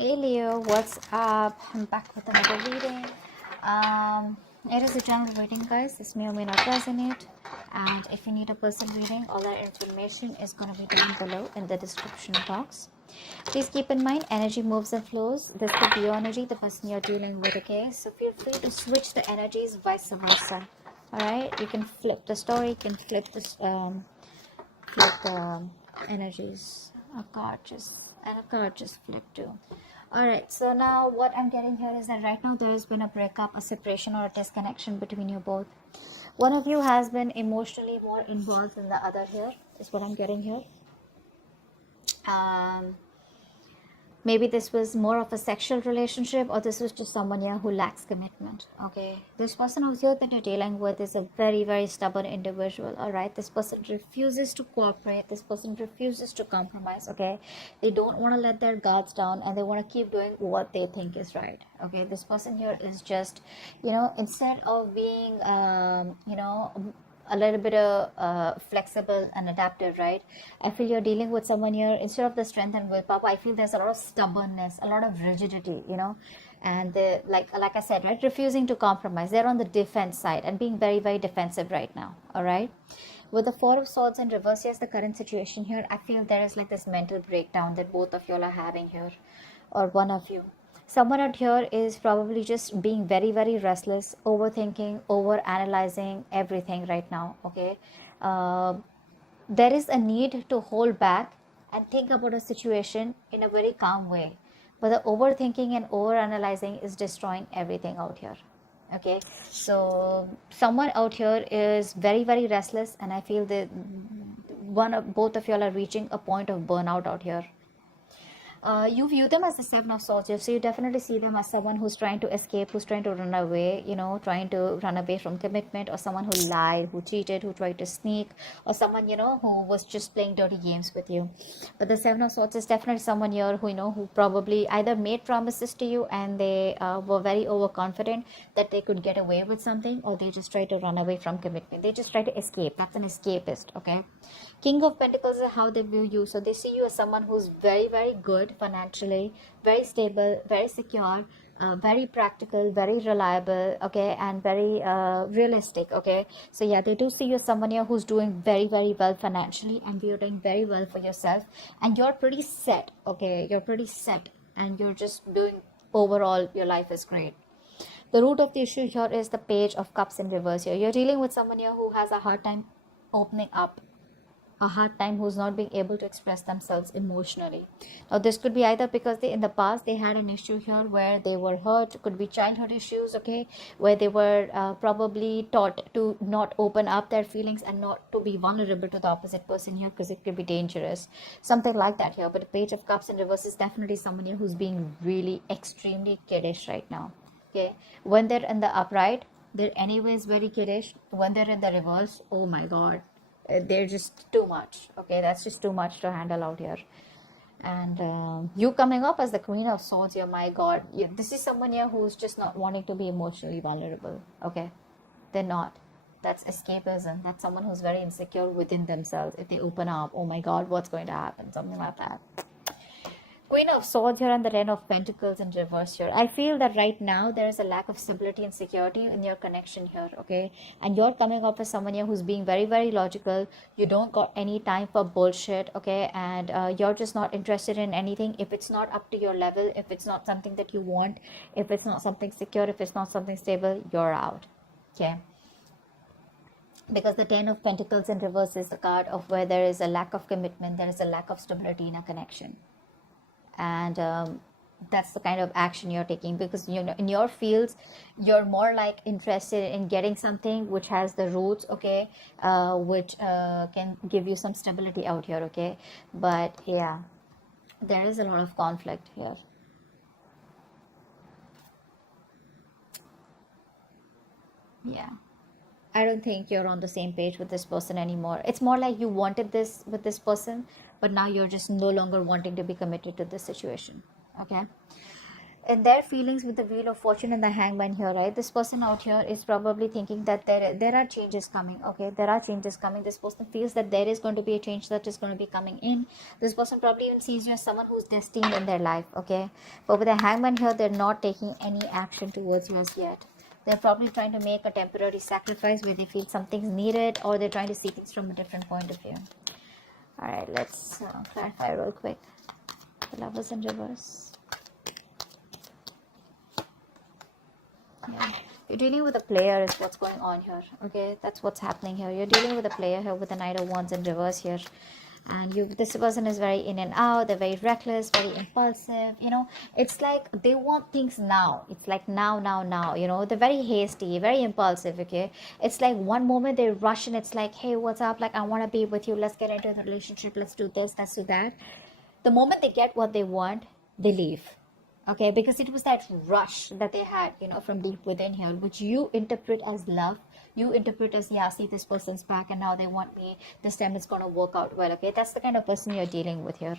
Hey Leo, what's up? I'm back with another reading. It is a general reading, guys. This may or may not resonate. And if you need a personal reading, all that information is going to be down below in the description box. Please keep in mind, energy moves and flows. This could be your energy, the person you're dealing with, okay? So feel free to switch the energies, vice versa. Alright? You can flip the story, you can flip this, flip the energies. A card just flipped too. Alright, so now what I'm getting here is that right now there has been a breakup, a separation, or a disconnection between you both. One of you has been emotionally more involved than the other here, is what I'm getting here. Maybe this was more of a sexual relationship, or this was just someone here who lacks commitment. Okay, this person out here that you're dealing with is a very, very stubborn individual. All right, this person refuses to cooperate, this person refuses to compromise. Okay, they don't want to let their guards down, and they want to keep doing what they think is right. Okay, this person here is just, instead of being a little bit of flexible and adaptive, right? I feel you're dealing with someone here, instead of the strength and willpower, I feel there's a lot of stubbornness, a lot of rigidity, and they, like I said, right, refusing to compromise. They're on the defense side and being very, very defensive right now. All right, with the Four of Swords in reverse, yes, the current situation here, I feel there is like this mental breakdown that both of you all are having here, or one of you. Someone out here is probably just being very, very restless, overthinking, over analyzing everything right now. Okay, there is a need to hold back and think about a situation in a very calm way, but the overthinking and over analyzing is destroying everything out here. Okay, so someone out here is very, very restless, and I feel that both of y'all are reaching a point of burnout out here. You view them as the Seven of Swords, so you definitely see them as someone who's trying to escape, who's trying to run away, trying to run away from commitment, or someone who lied, who cheated, who tried to sneak, or someone, who was just playing dirty games with you. But the Seven of Swords is definitely someone here who, who probably either made promises to you and they were very overconfident that they could get away with something, or they just try to run away from commitment. They just try to escape. That's an escapist, okay? King of Pentacles is how they view you. So they see you as someone who's very, very good financially, very stable, very secure, very practical, very reliable, okay, and very realistic, okay. So yeah, they do see you as someone here who's doing very, very well financially, and you're doing very well for yourself, and you're pretty set, okay. You're pretty set, and you're just doing overall, your life is great. The root of the issue here is the Page of Cups in reverse here. You're dealing with someone here who has a hard time opening up, a hard time, who's not being able to express themselves emotionally. Now this could be either because in the past they had an issue here where they were hurt, could be childhood issues, okay, where they were probably taught to not open up their feelings and not to be vulnerable to the opposite person here, because it could be dangerous, something like that here. But the Page of Cups in reverse is definitely someone here who's being really extremely kiddish right now. Okay, when they're in the upright, they're anyways very kiddish. When they're in the reverse, oh my god, they're just too much. Okay, that's just too much to handle out here. And you coming up as the Queen of Swords here, my god, this is someone here who's just not wanting to be emotionally vulnerable. Okay, they're not. That's escapism. That's someone who's very insecure within themselves. If they open up, oh my god, what's going to happen, something like that. Queen of Swords here and the Ten of Pentacles in reverse here. I feel that right now there is a lack of stability and security in your connection here, okay? And you're coming up as someone here who's being very, very logical. You don't got any time for bullshit, okay? And you're just not interested in anything. If it's not up to your level, if it's not something that you want, if it's not something secure, if it's not something stable, you're out, okay? Because the Ten of Pentacles in reverse is the card of where there is a lack of commitment, there is a lack of stability in a connection. And that's the kind of action you're taking, because in your fields you're more like interested in getting something which has the roots, okay, which can give you some stability out here, okay. But yeah, there is a lot of conflict here. Yeah, I don't think you're on the same page with this person anymore. It's more like you wanted this with this person, but now you're just no longer wanting to be committed to this situation, okay. in their feelings with the Wheel of Fortune and the Hangman here, right? This person out here is probably thinking that there are changes coming. Okay, there are changes coming. This person feels that there is going to be a change that is going to be coming in. This person probably even sees you as someone who's destined in their life. Okay, but with the Hangman here, they're not taking any action towards you as yet. They're probably trying to make a temporary sacrifice where they feel something's needed, or they're trying to see things from a different point of view. All right, let's clarify real quick. The Lovers in reverse. Yeah. You're dealing with a player is what's going on here. Okay, that's what's happening here. You're dealing with a player here with the Knight of Wands in reverse here. And this person is very in and out. They're very reckless, very impulsive. You know, it's like they want things now. It's like now. You know, they're very hasty, very impulsive. Okay, it's like one moment they rush and it's like, hey, what's up? Like, I want to be with you. Let's get into the relationship. Let's do this. Let's do that. The moment they get what they want, they leave. Okay, because it was that rush that they had, you know, from deep within here, which you interpret as love. You interpret as, yeah, see, this person's back and now they want me. This time it's going to work out well. Okay, that's the kind of person you're dealing with here.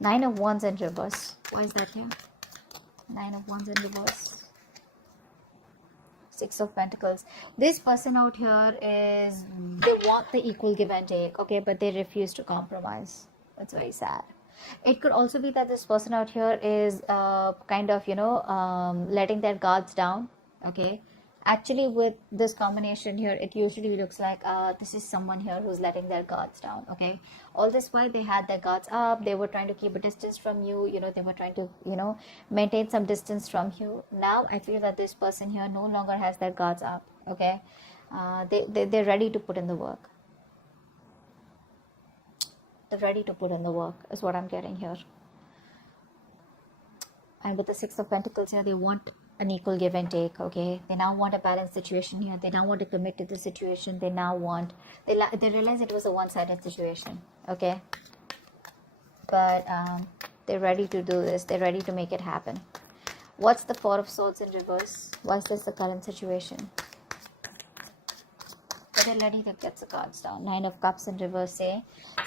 9 of Wands in reverse. Why is that here? 9 of Wands in reverse. 6 of Pentacles. This person out here is, they want the equal give and take. Okay, but they refuse to compromise. That's very sad. It could also be that this person out here is kind of, you know, letting their guards down. Okay, actually with this combination here, it usually looks like this is someone here who's letting their guards down. Okay, all this while they had their guards up, they were trying to keep a distance from you. You know, they were trying to, you know, maintain some distance from you. Now I feel that this person here no longer has their guards up. Okay, they're ready to put in the work. They're ready to put in the work is what I'm getting here. And with the 6 of Pentacles here, they want an equal give and take. Okay, they now want a balanced situation here. They now want to commit to the situation. They now want, they realize it was a one-sided situation. Okay, but they're ready to do this. They're ready to make it happen. What's the 4 of Swords in reverse? Why is this the current situation? They're ready to get the cards down. 9 of Cups in reverse.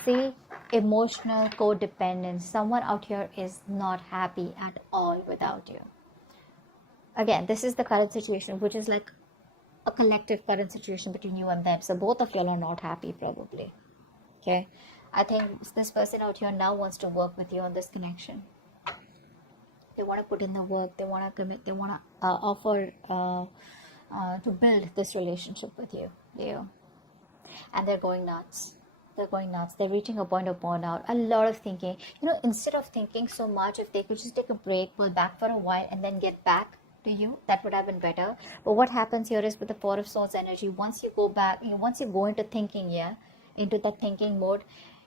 See, emotional codependence. Someone out here is not happy at all without you. Again, this is the current situation, which is like a collective current situation between you and them. So both of y'all are not happy probably. Okay, I think this person out here now wants to work with you on this connection. They want to put in the work. They want to commit. They want to offer to build this relationship with you. And they're going nuts. They're reaching a point of burnout. A lot of thinking. You know, instead of thinking so much, if they could just take a break, pull back for a while, and then get back to you, that would have been better. But what happens here is with the 4 of Swords energy, once you go back, once you go into thinking, into that thinking mode,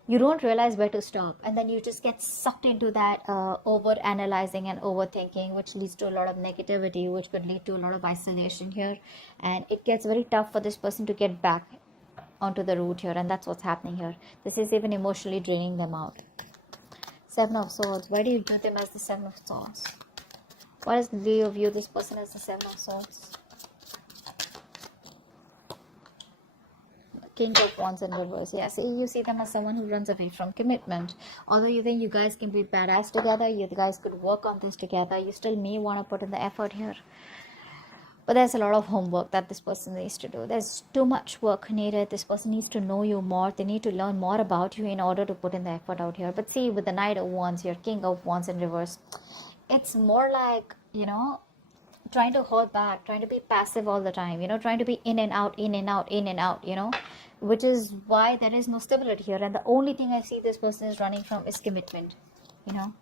you don't realize where to stop, and then you just get sucked into that over analyzing and overthinking, which leads to a lot of negativity, which could lead to a lot of isolation here, and it gets very tough for this person to get back onto the route here, and that's what's happening here. This is even emotionally draining them out. 7 of Swords. Why do you view them as the 7 of Swords? Why does Leo view this person as the 7 of Swords? King of Wands in reverse. Yeah, see, you see them as someone who runs away from commitment. Although you think you guys can be badass together, you guys could work on this together, you still may want to put in the effort here. But there's a lot of homework that this person needs to do. There's too much work needed. This person needs to know you more. They need to learn more about you in order to put in the effort out here. But see, with the Knight of Wands here, King of Wands in reverse, it's more like, you know, trying to hold back, trying to be passive all the time, you know, trying to be in and out, you know, which is why there is no stability here. And the only thing I see this person is running from is commitment, you know.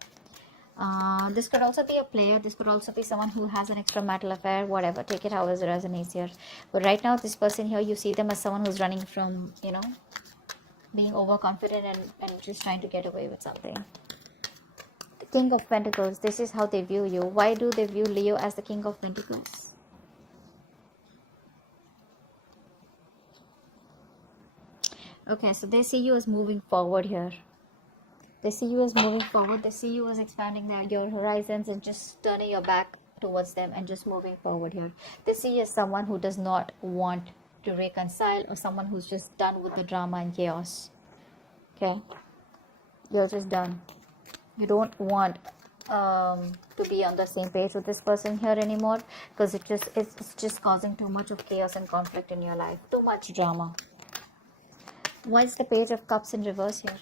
This could also be a player. This could also be someone who has an extramarital affair, whatever. Take it however it resonates here. But right now, this person here, you see them as someone who's running from, you know, being overconfident and just trying to get away with something. The King of Pentacles, this is how they view you. Why do they view Leo as the King of Pentacles? Okay, so they see you as moving forward here. They see you as moving forward. They see you as expanding your horizons and just turning your back towards them and just moving forward here. They see you as someone who does not want to reconcile, or someone who's just done with the drama and chaos. Okay? You're just done. You don't want to be on the same page with this person here anymore, because it's just causing too much of chaos and conflict in your life, too much drama. Why is the Page of Cups in reverse here?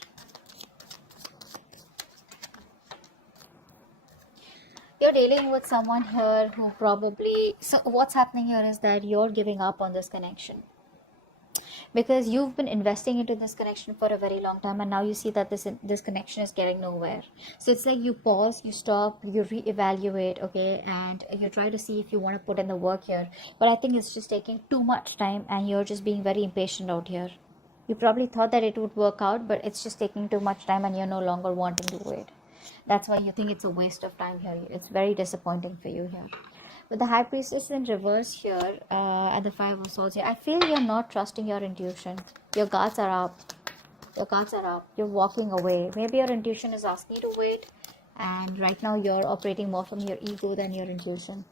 You're dealing with someone here who probably, so what's happening here is that you're giving up on this connection, because you've been investing into this connection for a very long time, and now you see that this connection is getting nowhere. So it's like you pause, you stop, you reevaluate, okay, and you try to see if you want to put in the work here, but I think it's just taking too much time, and you're just being very impatient out here. You probably thought that it would work out, but it's just taking too much time, and you're no longer wanting to wait. That's why you think it's a waste of time here. It's very disappointing for you here. With the High Priestess in reverse here, and the Five of Swords here, I feel you're not trusting your intuition. Your guards are up. Your guards are up. You're walking away. Maybe your intuition is asking you to wait, and right now you're operating more from your ego than your intuition.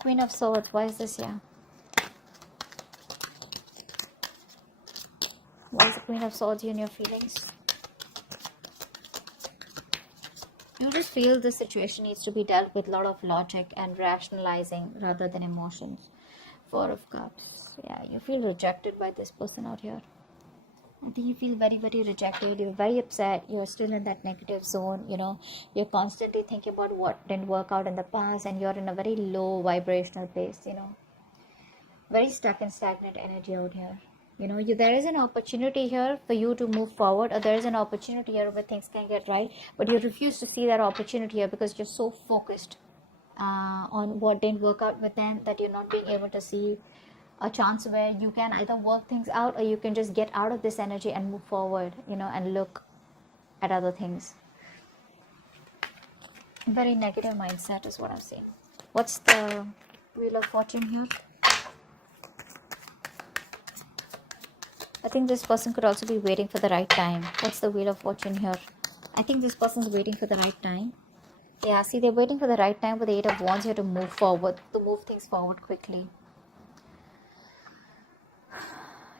Queen of Swords, why is this here? Why is the Queen of Swords here in your feelings? You just feel this situation needs to be dealt with a lot of logic and rationalizing rather than emotions. Four of Cups. Yeah, you feel rejected by this person out here. I think you feel very, very rejected. You're very upset. You're still in that negative zone. You know, you're constantly thinking about what didn't work out in the past, and you're in a very low vibrational place, you know. Very stuck and stagnant energy out here. You know, there is an opportunity here for you to move forward, or there is an opportunity here where things can get right, but you refuse to see that opportunity here because you're so focused on what didn't work out with them that you're not being able to see a chance where you can either work things out, or you can just get out of this energy and move forward, you know, and look at other things. Very negative mindset is what I'm seeing. What's the Wheel of Fortune here? I think this person could also be waiting for the right time. What's the Wheel of Fortune here? I think this person's waiting for the right time. Yeah, see, they're waiting for the right time with the Eight of Wands here to move forward, to move things forward quickly.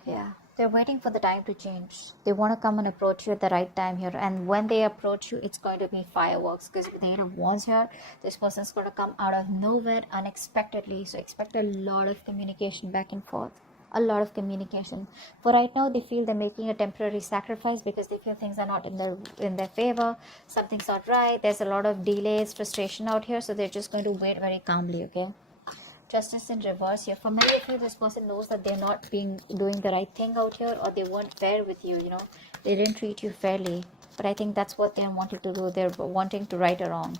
Yeah, they're waiting for the time to change. They want to come and approach you at the right time here. And when they approach you, it's going to be fireworks. Because with the Eight of Wands here, this person's going to come out of nowhere unexpectedly. So expect a lot of communication back and forth. A lot of communication. For right now, they feel they're making a temporary sacrifice because they feel things are not in their favor. Something's not right. There's a lot of delays, frustration out here. So they're just going to wait very calmly, okay? Justice in reverse here. For many of you, this person knows that they're not doing the right thing out here, or they weren't fair with you, you know. They didn't treat you fairly. But I think that's what they're wanting to do. They're wanting to right a wrong.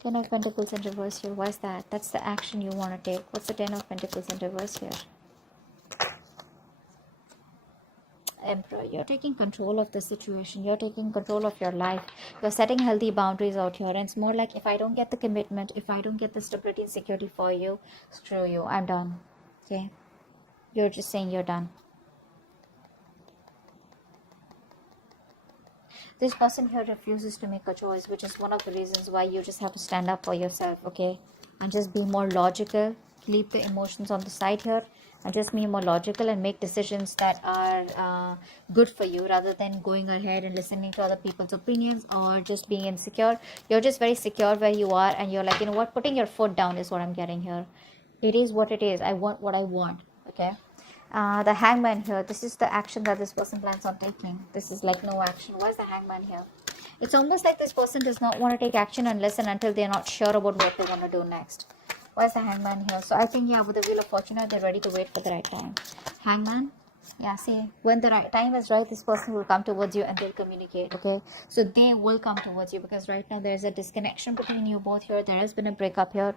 Ten of Pentacles in reverse here. Why is that? That's the action you want to take. What's the Ten of Pentacles in reverse here? Emperor, you're taking control of the situation. You're taking control of your life. You're setting healthy boundaries out here. And it's more like, if I don't get the commitment, if I don't get the stability and security for you, screw you. I'm done. Okay? You're just saying you're done. This person here refuses to make a choice, which is one of the reasons why you just have to stand up for yourself, okay? And just be more logical. Leave the emotions on the side here. And just be more logical and make decisions that are good for you, rather than going ahead and listening to other people's opinions or just being insecure. You're just very secure where you are, and you're like, you know what, putting your foot down is what I'm getting here. It is what it is. I want what I want, okay? The Hangman here, this is the action that this person plans on taking. This is like no action. Why is the Hangman here? It's almost like this person does not want to take action unless and until they're not sure about what they want to do next. Why is the Hangman here? So I think, yeah, with the Wheel of Fortune, they're ready to wait for the right time. Hangman, yeah, see, when the right time is right, this person will come towards you and they'll communicate, okay? So they will come towards you, because right now there's a disconnection between you both here. There has been a breakup here.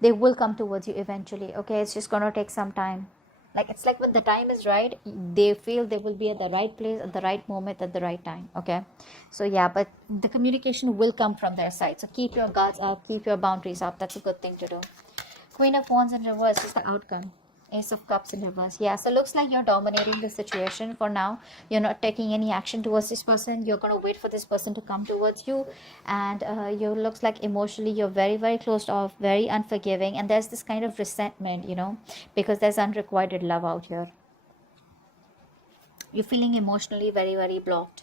They will come towards you eventually, okay? It's just going to take some time. Like, it's like when the time is right, they feel they will be at the right place at the right moment at the right time, okay? So yeah, but the communication will come from their side. So keep your guards up, keep your boundaries up. That's a good thing to do. Queen of Wands in reverse is the outcome. Ace of Cups in reverse. Yeah, so looks like you're dominating the situation for now. You're not taking any action towards this person. You're going to wait for this person to come towards you. And you looks like emotionally you're very, very closed off, very unforgiving. And there's this kind of resentment, you know, because there's unrequited love out here. You're feeling emotionally very, very blocked.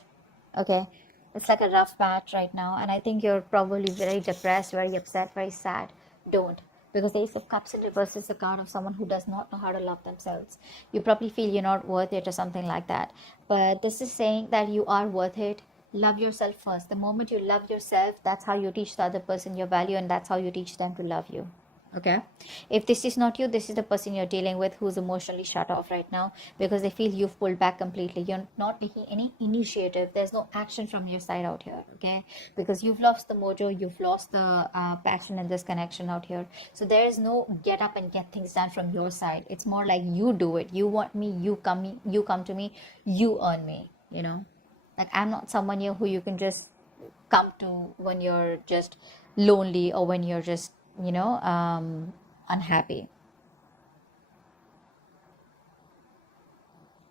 Okay. It's like a rough patch right now, and I think you're probably very depressed, very upset, very sad. Don't, because the Ace of Cups in reverse is the card of someone who does not know how to love themselves. You probably feel you're not worth it or something like that, but this is saying that you are worth it. Love yourself first. The moment you love yourself, that's how you teach the other person your value, and that's how you teach them to love you. Okay, if this is not you, this is the person you're dealing with who's emotionally shut off right now, because they feel you've pulled back completely. You're not taking any initiative. There's no action from your side out here. Okay, because you've lost the mojo, you've lost the passion in this connection out here. So there is no get up and get things done from your side. It's more like you do it. You want me, you come to me, you earn me, you know. Like, I'm not someone here who you can just come to when you're just lonely, or when you're just, unhappy.